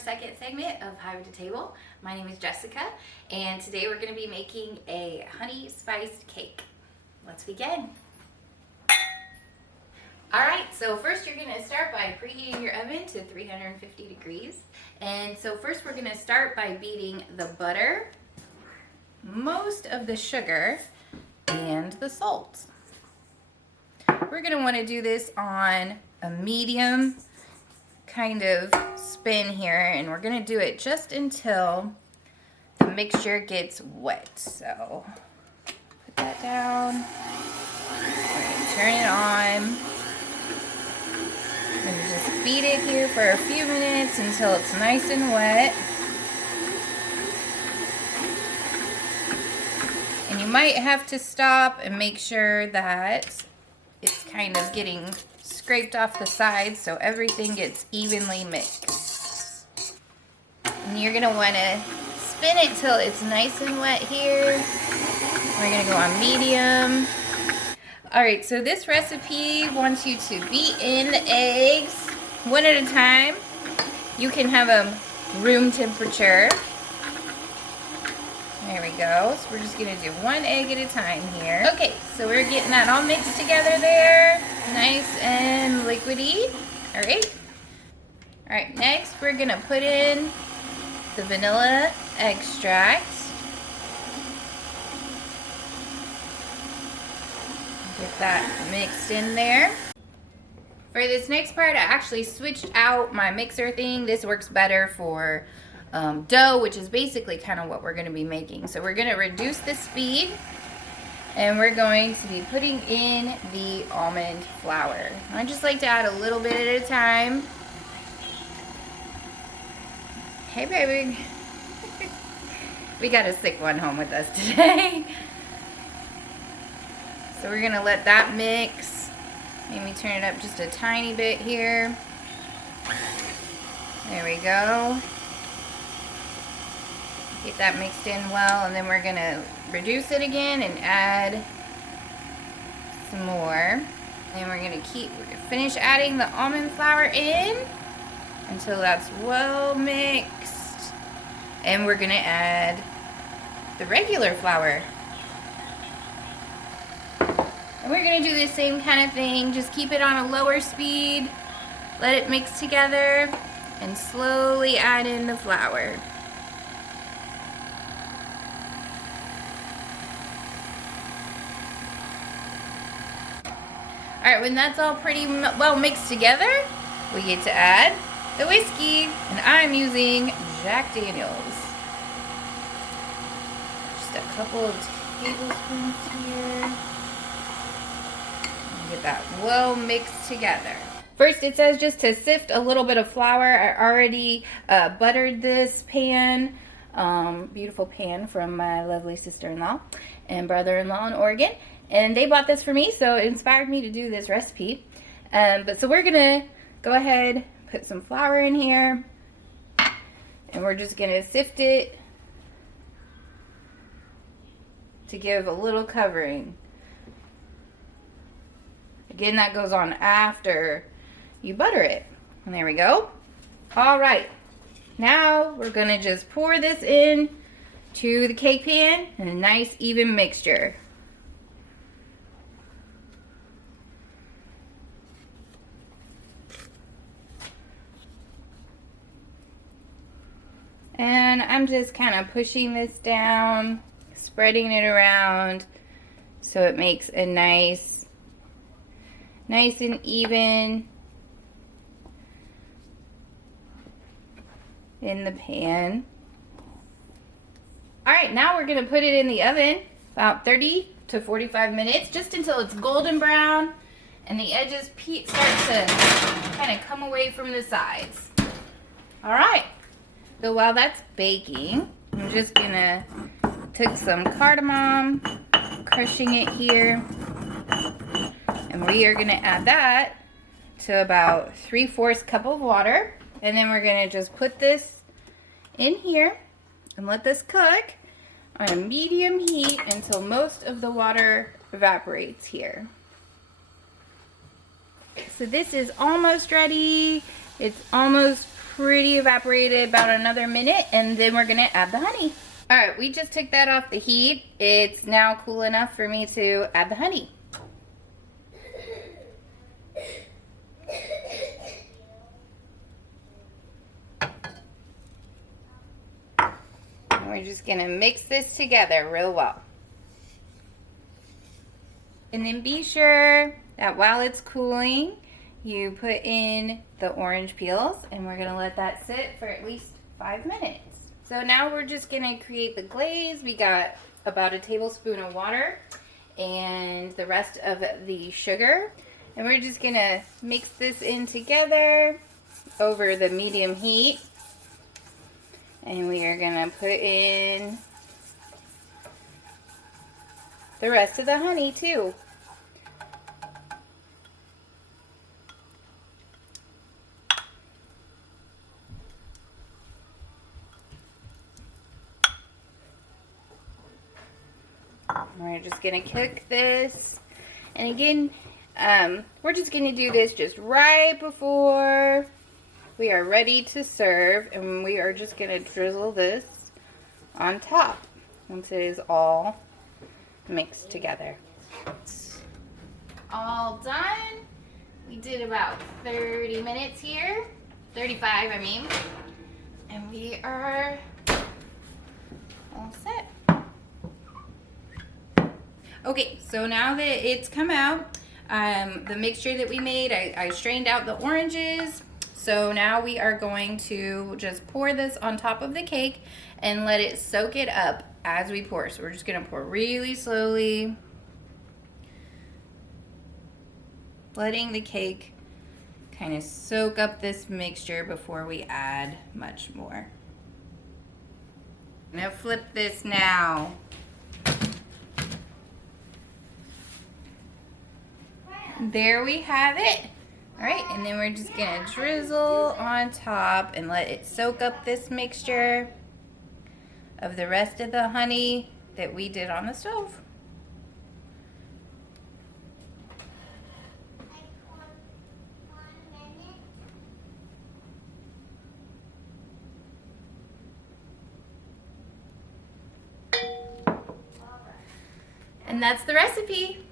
second segment of Hive to Table. My name is Jessica, and today we're going to be making a honey spiced cake. Let's begin. Alright, so first you're going to start by preheating your oven to 350 degrees. And so first we're going to start by beating the butter, most of the sugar, and the salt. We're going to want to do this on a medium kind of spin here, and we're going to do it just until the mixture gets wet. So put that down, turn it on, and just beat it here for a few minutes until it's nice and wet. And you might have to stop and make sure that it's kind of getting scraped off the sides so everything gets evenly mixed. And you're going to want to spin it till it's nice and wet here. We're going to go on medium. Alright, so this recipe wants you to beat in the eggs one at a time. You can have them room temperature. There we go. So we're just going to do one egg at a time here. Okay, so we're getting that all mixed together there. Nice and liquidy. Alright. Alright, next we're going to put in the vanilla extract. Get that mixed in there. For this next part, I actually switched out my mixer thing. This works better for dough, which is basically kind of what we're going to be making. So we're going to reduce the speed, and we're going to be putting in the almond flour. I just like to add a little bit at a time. Hey baby. We got a sick one home with us today. So we're going to let that mix. Maybe turn it up just a tiny bit here. There we go. Get that mixed in well, and then we're going to reduce it again and add some more. And we're going to finish adding the almond flour in until that's well mixed. And we're going to add the regular flour. And we're going to do the same kind of thing. Just keep it on a lower speed. Let it mix together and slowly add in the flour. Alright, when that's all pretty well mixed together, we get to add the whiskey. And I'm using Jack Daniels. Just a couple of tablespoons here. And get that well mixed together. First, it says just to sift a little bit of flour. I already buttered this pan. Beautiful pan from my lovely sister-in-law and brother-in-law in Oregon. And they bought this for me, so it inspired me to do this recipe. So we're going to go ahead, put some flour in here, and we're just going to sift it to give a little covering. Again, that goes on after you butter it. And there we go. All right. Now we're going to just pour this in to the cake pan in a nice even mixture. And I'm just kind of pushing this down, spreading it around so it makes a nice and even in the pan. Alright, now we're going to put it in the oven about 30 to 45 minutes, just until it's golden brown and the edges start to kind of come away from the sides. Alright. So while that's baking, I'm just gonna take some cardamom, crushing it here, and we are gonna add that to about 3/4 cup of water, and then we're gonna just put this in here and let this cook on a medium heat until most of the water evaporates here. So this is almost ready. It's almost pretty evaporated, about another minute, and then we're gonna add the honey. All right, we just took that off the heat. It's now cool enough for me to add the honey. And we're just gonna mix this together real well. And then be sure that while it's cooling, you put in the orange peels, and we're gonna let that sit for at least 5 minutes. So now we're just gonna create the glaze. We got about a tablespoon of water and the rest of the sugar. And we're just gonna mix this in together over the medium heat. And we are gonna put in the rest of the honey too. We're just gonna cook this, and again, we're just gonna do this just right before we are ready to serve, and we are just gonna drizzle this on top once it is all mixed together. It's all done. We did about 30 minutes here, 35 I mean, and we are all set. Okay, so now that it's come out, the mixture that we made, I strained out the oranges. So now we are going to just pour this on top of the cake and let it soak it up as we pour. So we're just gonna pour really slowly, letting the cake kind of soak up this mixture before we add much more. I'm gonna flip this now. There we have it. All right, and then we're just gonna drizzle on top and let it soak up this mixture of the rest of the honey that we did on the stove. And that's the recipe.